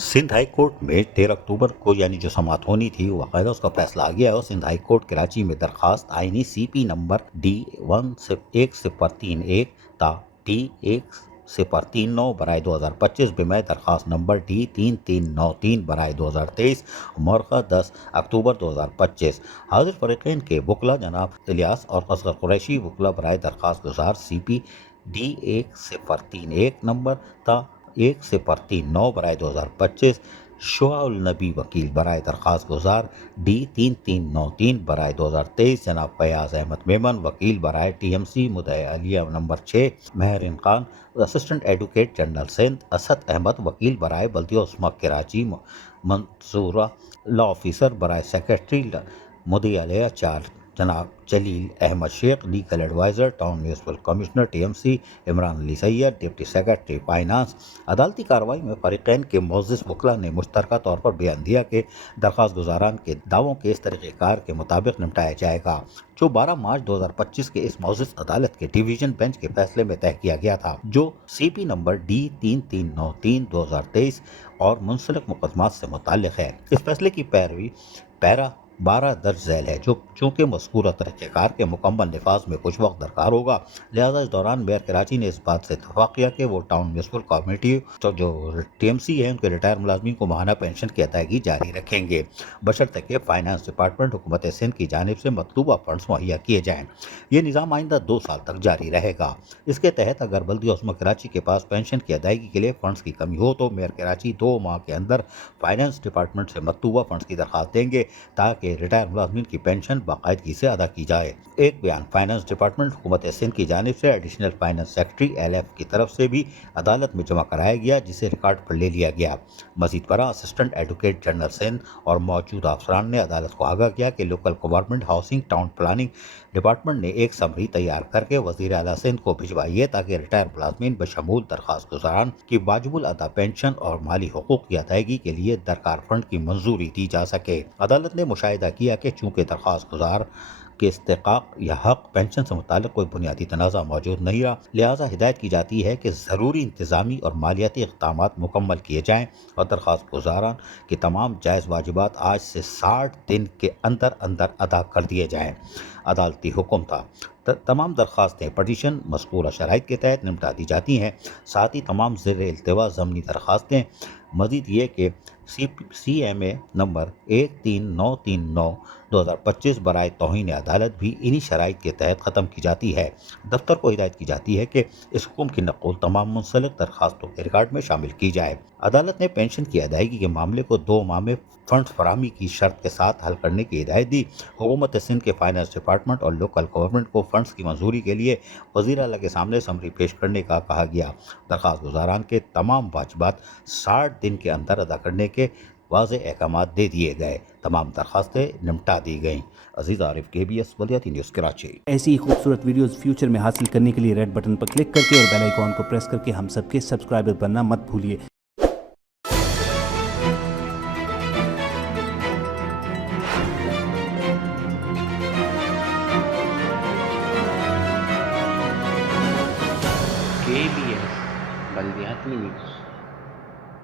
Sindh high court में 13 अक्टूबर को यानी जो समाअत होनी थी वो बाकायदा उसका फैसला आ गया है और सिंध हाई कोर्ट कराची में दरखास्त आईनी CP नंबर D1-1-31 ता D1-39 बराए 2025 बिमय दरखास्त नंबर D3393 बराए 2023 मौरखा 10 अक्टूबर 2025। हाजिर फरीकैन के वकला जनाब इलियास और असगर कुरैशी वकला बराए दरखास्त गुजार CP D1-31 नंबर ता 1-39 बराए 2025, शुआउल नबी वकील बराए दरखास्त गुजार D3393 बराए 2023, जनाब फयाज अहमद मेमन वकील बराए TMC मुद्दई अलिया नंबर 6, Mahreen Khan assistant advocate general Sindh, Asad Ahmed वकील बराए बल्दिया उस्मा कराची, मंसूरा लॉ ऑफिसर बराए सेक्रेटरी मुद्दई अलिया 4, जनाब Jalil Ahmed Sheikh legal adviser town municipal commissioner TMC, Imran Ali Syed deputy secretary finance. अदालती कार्रवाई में फरीकैन के मोअज़्ज़िज़ वकला ने मुश्तरका तौर पर बयान दिया कि दरख्वास्त गुजारान के दावों के इस तरीक़ेकार के मुताबिक निपटाया जाएगा जो 12 मार्च 2025 के इस मोअज़्ज़िज़ अदालत के डिवीज़न बेंच के फैसले में तय किया गया था, जो CP नंबर D3393 2023 और मुंसलिक मुकदमात से मुताल्लिक़ है। इस फैसले की पैरवी पैरा 12 दर्ज झैल है, जो चूँकि मज़कूरा तरीक़ेकार के मुकम्मल निफाज में कुछ वक्त दरकार होगा, लिहाजा इस दौरान मेयर कराची ने इस बात से इत्तफ़ाक़ किया कि वो टाउन म्यूनसिपल कमेटी तो जो TMC है उनके रिटायर मुलाज़मीन को माहाना पेंशन की अदायगी जारी रखेंगे, बशर्ते कि फाइनेंस डिपार्टमेंट हुकूमत सिंध की जानिब से मतलूबा फंड्स मुहैया किए जाएँ। ये निज़ाम आइंदा 2 साल तक जारी रहेगा। इसके तहत अगर बल्दिया उस्मा कराची के पास पेंशन की अदायगी के लिए फ़ंड्स की कमी हो तो मेयर कराची 2 माह के अंदर फाइनेंस डिपार्टमेंट से मतलूबा फंड्स की दरख्वास्त देंगे ताकि रिटायर मुलाज़मीन की पेंशन बाकायदगी से अदा की जाए। एक बयान फाइनेंस डिपार्टमेंट हुकूमत सिंध की जानिब से एडिशनल फाइनेंस सेक्रेटरी LF की तरफ से भी अदालत में जमा कराया गया, जिसे रिकॉर्ड पर ले लिया गया। मजीद बरा असिस्टेंट एडवोकेट जनरल सिंध और मौजूदा अफसरान ने अदालत को आगाह किया कि local government housing town planning department ने एक समरी तैयार करके वज़ीर आला सिंध को भिजवाई है ताकि रिटायर मुलाज़मीन बशमूल दरख्वास्त गुजारान की वाजिबुल अदा पेंशन और माली हुकूक की अदायगी के लिए दरकार फंड की मंजूरी दी जा सके। अदालत ने मुशाहिदा किया कि चूँकि दरख्वास्त गुजार के इस्तेकाक या हक पेंशन से मुताल्लिक़ कोई बुनियादी तनाज़ा मौजूद नहीं रहा, लिहाजा हिदायत की जाती है कि ज़रूरी इंतज़ामी और मालियाती इक़दामात मुकम्मल किए जाएँ और दरख्वास्त गुजारान के तमाम जायज़ वाजिबात आज से 60 दिन के अंदर अंदर अदा कर दिए जाएँ। अदालती हुक्म था तमाम दरख्वास्तें पटिशन मज़कूरा शराइत के तहत निपटा दी जाती हैं। साथ ही तमाम ज़ेर इल्तिवा ज़मनी दरख्वास्तें मज़ीद ये कि CMA नंबर 13939 2025 बराए तौहीन अदालत भी इन्हीं शराइत के तहत ख़त्म की जाती है। दफ्तर को हिदायत की जाती है कि इस हुक्म की नक़ल तमाम मुंसलिक दरख्वास्तों के रिकॉर्ड में शामिल की जाए। अदालत ने पेंशन की अदायगी के मामले को 2 माह में फंड फराहमी की शर्त के साथ हल करने की हिदायत दी। हुकूमत सिंध के फाइनेंस डिपार्टमेंट और लोकल गवर्नमेंट को फंड्स की मंजूरी के लिए वज़ीर आला के सामने समरी पेश करने का कहा गया। दरख्वास्त गुजारान के तमाम वाजिबात 60 दिन के अंदर अदा करने के वाज़े अहकाम दे दिए गए। तमाम दरख्वास्तें निपटा दी गईं। अजीज़ आरिफ KBS बल्दियाती न्यूज़ कराची। ऐसी ही खूबसूरत वीडियोस फ्यूचर में हासिल करने के लिए रेड बटन पर क्लिक करके और बेल आइकॉन को प्रेस करके हम सबके सब्सक्राइबर बनना मत भूलिए। KBS बल्दियाती न्यूज़।